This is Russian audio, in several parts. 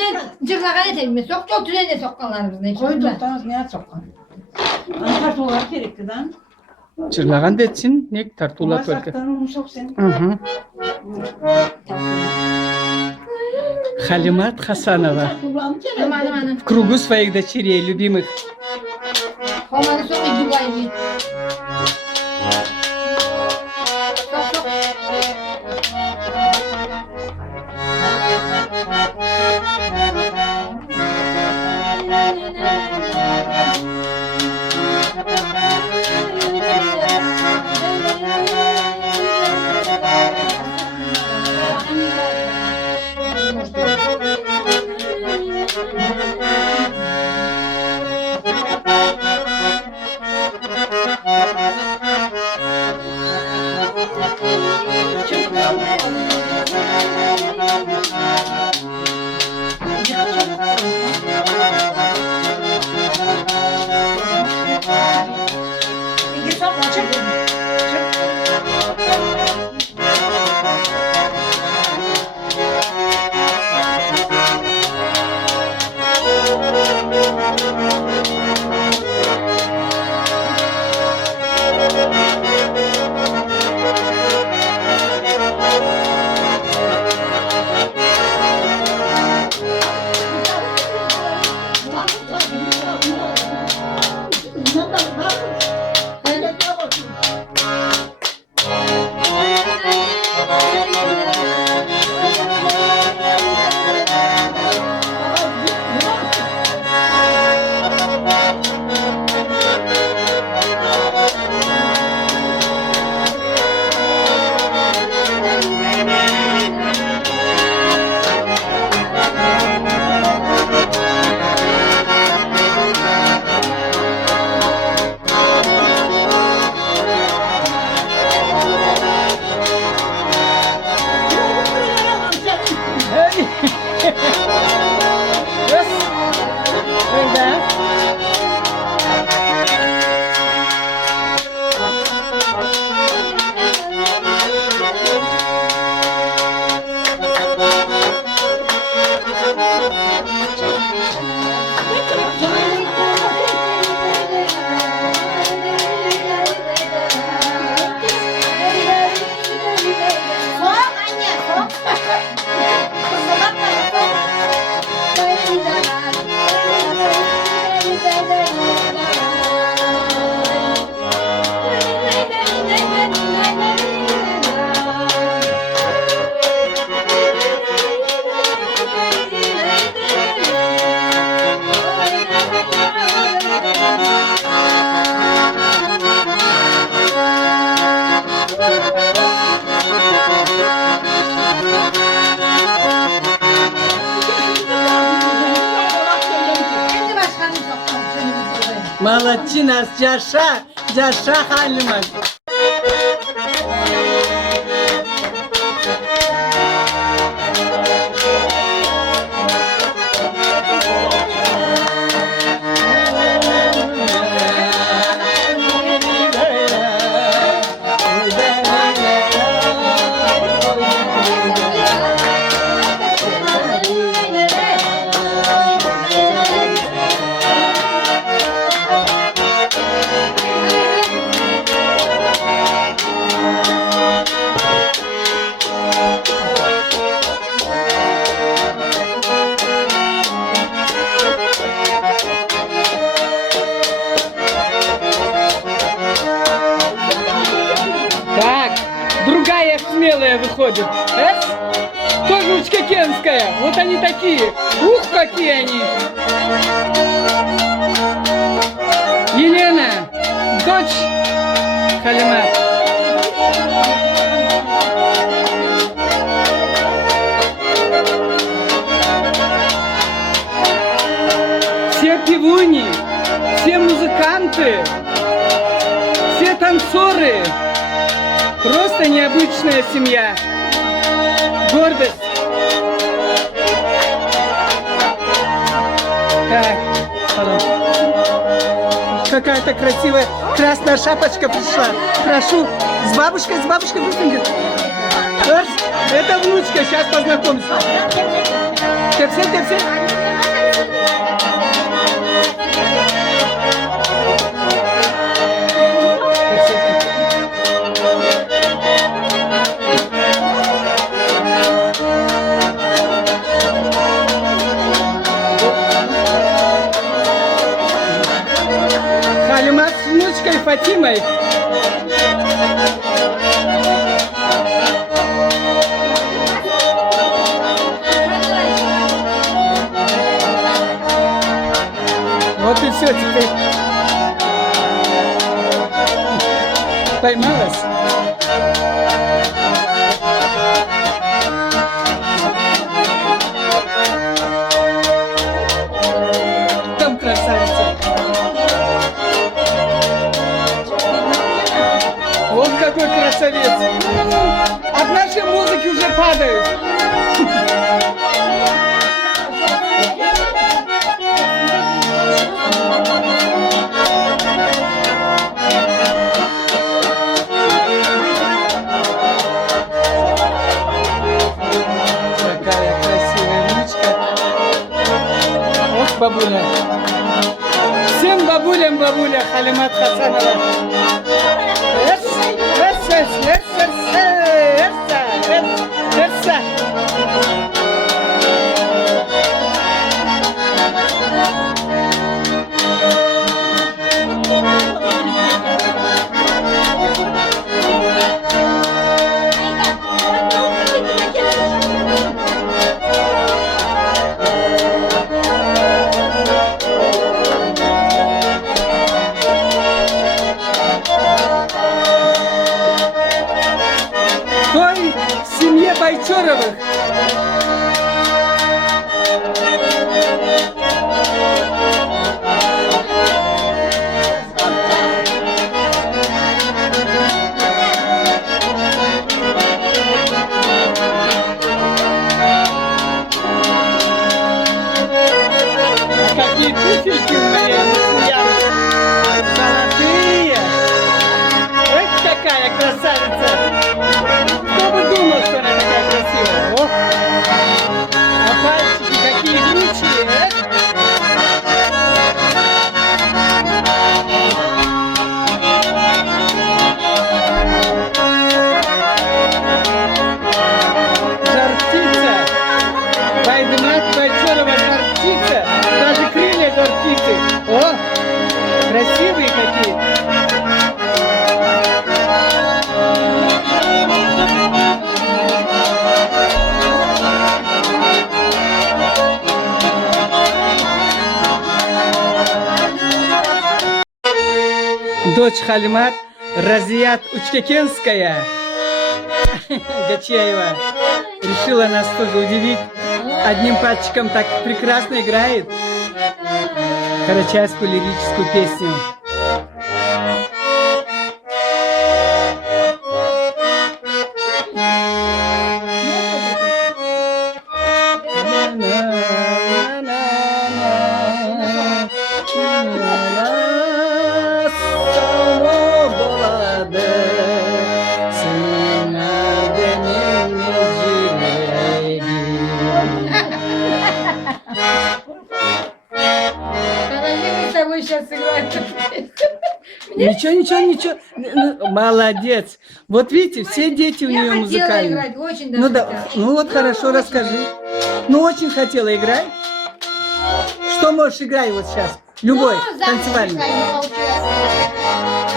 ben cırlağa eteyim. Sok tüne sokkalarımızda. Koyduktan neye sokkan? Antar olarak gerektiğinden. Çırlagan da etsin. Ne tartulat var. Masaktan umuşak sen. Hı. Халимат Хасанова. Aman. В кругу своих дочерей, любимых. Aman sok gibi. Sok. Молодчина, Caşa Halimат. Другая смелая выходит. Тоже учкакенская. Вот они такие. Ух, какие они. Елена, дочь Халимат. Все певуни, все музыканты, все танцоры. Просто необычная семья. Гордость. Так, какая-то красивая красная шапочка пришла. Прошу, с бабушкой быстренько. Это внучка, сейчас познакомься. Тепсе. Халимат с внучкой Фатимой. Вот и все теперь. Поймалась? Там красавица. Вот какой красавец. От нашей музыки уже падают. Какая красивая внучка. Ох, бабуля. Всем бабулям бабуля Халимат Хасанова. Той в семье Байчоровых. Какие туфельки у меня золотые. Эх, какая красавица. Кто бы думал, что она такая красивая? О! А пальчики какие горячие, Жар птица. Байдемат Байчорова жар птица. Даже крылья жар птицы. О! Красивые какие. Дочь Халимат Разият Учкекенская Гачаева решила нас тоже удивить. Одним пальчиком так прекрасно играет карачайскую лирическую песню. Сейчас сыграть. Ничего. Ну, молодец. Вот видите, все дети у нее музыкальные. Играть, очень даже Ну да, хотела. ну вот хорошо, расскажи. Ну очень хотела, играй. Что можешь играть вот сейчас? Любой, Ну, танцевальный. замуж не получилось.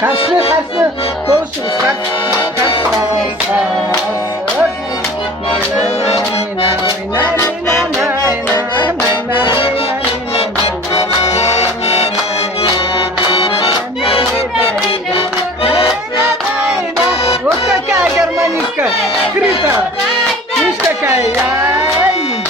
Харслы, толщимыз, Вот какая гармонистка скрыта. Видишь, какая? Ай.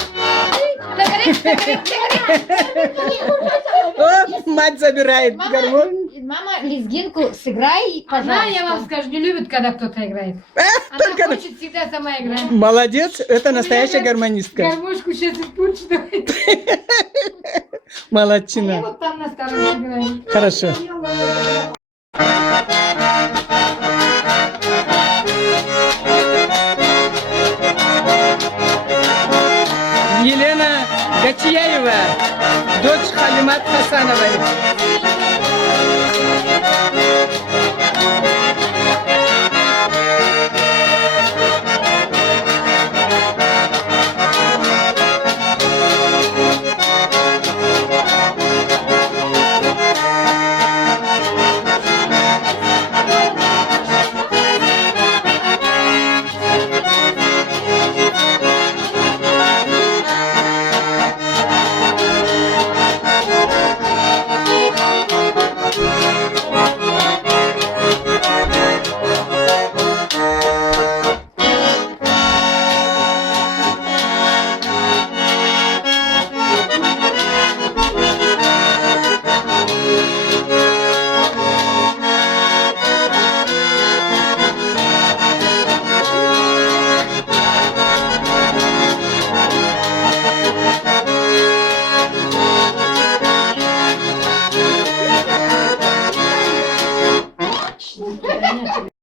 О, мать забирает гармонь. Мама, лезгинку сыграй, Она, пожалуйста. я вам скажу, не любит, когда кто-то играет. Она Только... хочет всегда сама играть. Молодец, это настоящая гармонистка. Гармошку сейчас испорчу, давай. А я Молодчина. вот там на стороне играю. Хорошо. Елена Гачияева, дочь Халимат Хасановой.